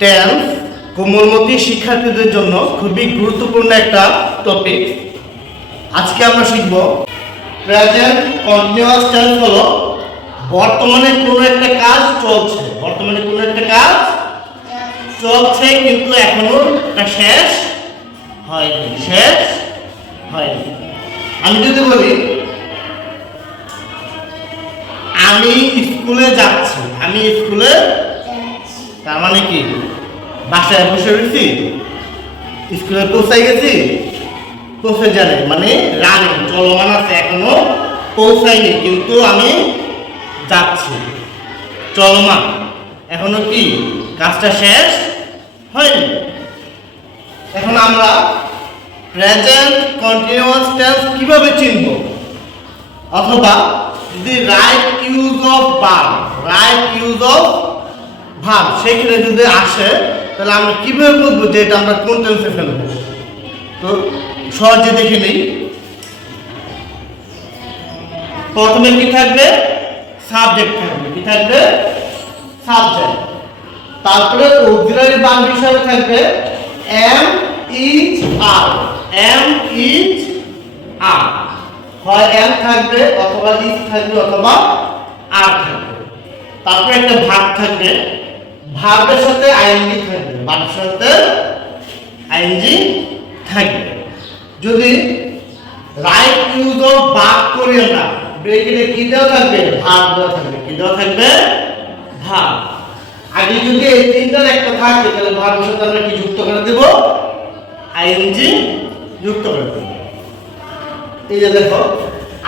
Tense কোমলমতি শিক্ষার্থীদের জন্য খুবই গুরুত্বপূর্ণ একটা টপিক। আজকে আমরা শিখব প্রেজেন্ট কন্টিনিউয়াস টেন্স হলো বর্তমানে কোনো একটা কাজ চলছে, বর্তমানে কোনো একটা কাজ চলছে কিন্তু এখনো এটা শেষ হয়নি, শেষ হয়নি। আমি যদি বলি আমি স্কুলে যাচ্ছি, আমি স্কুলে, তার মানে কি বাসায় বসে রয়েছি, স্কুলে পৌঁছাই গেছি, পৌঁছে যাবে মানে রানিং চলমান আছে, এখনো পৌঁছাইনি কিন্তু আমি যাচ্ছি, চলমান, এখনো কি কাজটা শেষ হয়নি। এখন আমরা প্রেজেন্ট কন্টিনিউয়াস টেন্স কিভাবে চিনব, অথবা যদি right use of verb, right use of verb সেখানে যদি আসে তাহলে আমরা কিভাবে বুঝবো যে এটা আমরা কোন টেন্সে ফেলবো। তো সহজে দেখে নেই। প্রথমে কি থাকবে, সাবজেক্ট থাকবে, কি থাকবে, সাবজেক্ট। তারপরে অক্সিলারি ভার্ব হিসেবে থাকবে am is are, am is are, হয় এম থাকবে অথবা ইজ থাকবে অথবা আর থাকবে। তারপরে একটা ভার্ব থাকবে, ভার্বের সাথে আইএনজি থাকবে, ভার্বের সাথে আইএনজি থাকবে। যদি রাইট ইউজ অফ ভার্ব করি আমরা, ব্রেকেটে কি দেওয়া থাকবে, ভার্ব দেওয়া থাকবে, কি দেওয়া থাকবে, ভার্ব। আগে যদি এই তিনটার একটা থাকে তাহলে ভার্বের সাথে আমরা কি যুক্ত করে দেব, আইএনজি যুক্ত করে দেব। এই যে দেখো,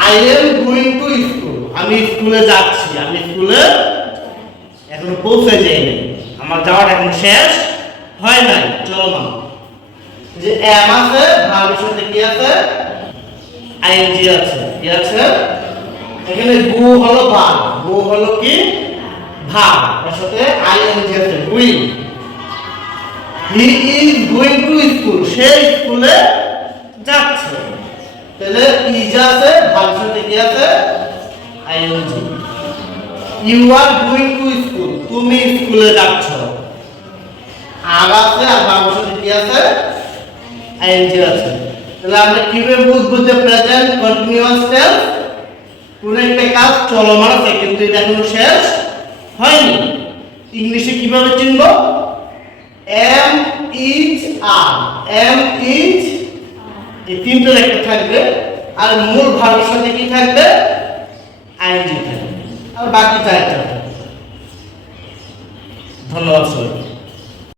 I am going to school, আমি স্কুলে যাচ্ছি, আমি স্কুলে এখনো পৌঁছে যাইনি, আমার যাওয়াটা এখন শেষ হয় নাই, চলমান। যে এম আছে, ভার্বের সাথে কি আছে, আইএনজি আছে, কি আছে, এখানে গো হলো ভার্ব, গো হলো কি ভার্ব, এর সাথে আইএনজি আছে, going. He is going to school, সে স্কুলে যাচ্ছে, তাহলে ইজ আছে, ভার্বের সাথে কি আছে, ING. You are going to school, তুমি স্কুলে যাচ্ছ, আর আছে, আর ভার্বের সাথে কি আছে, আইএনজি আছে। তাহলে আমরা কিভাবে বুঝবো যে প্রেজেন্ট কন্টিনিউয়াস টেন্স কোন একটা কাজ চলমান আছে কিন্তু এটা এখনো শেষ হয়নি। ইংলিশে কিভাবে চিনব, am is are, am is, এই তিনটার একটা থাকবে, আর মূল ভার্বের সাথে কি থাকবে, আইএনজি থাকবে, আর বাকি চারটা থাকবে। ধন্যবাদ সবাই।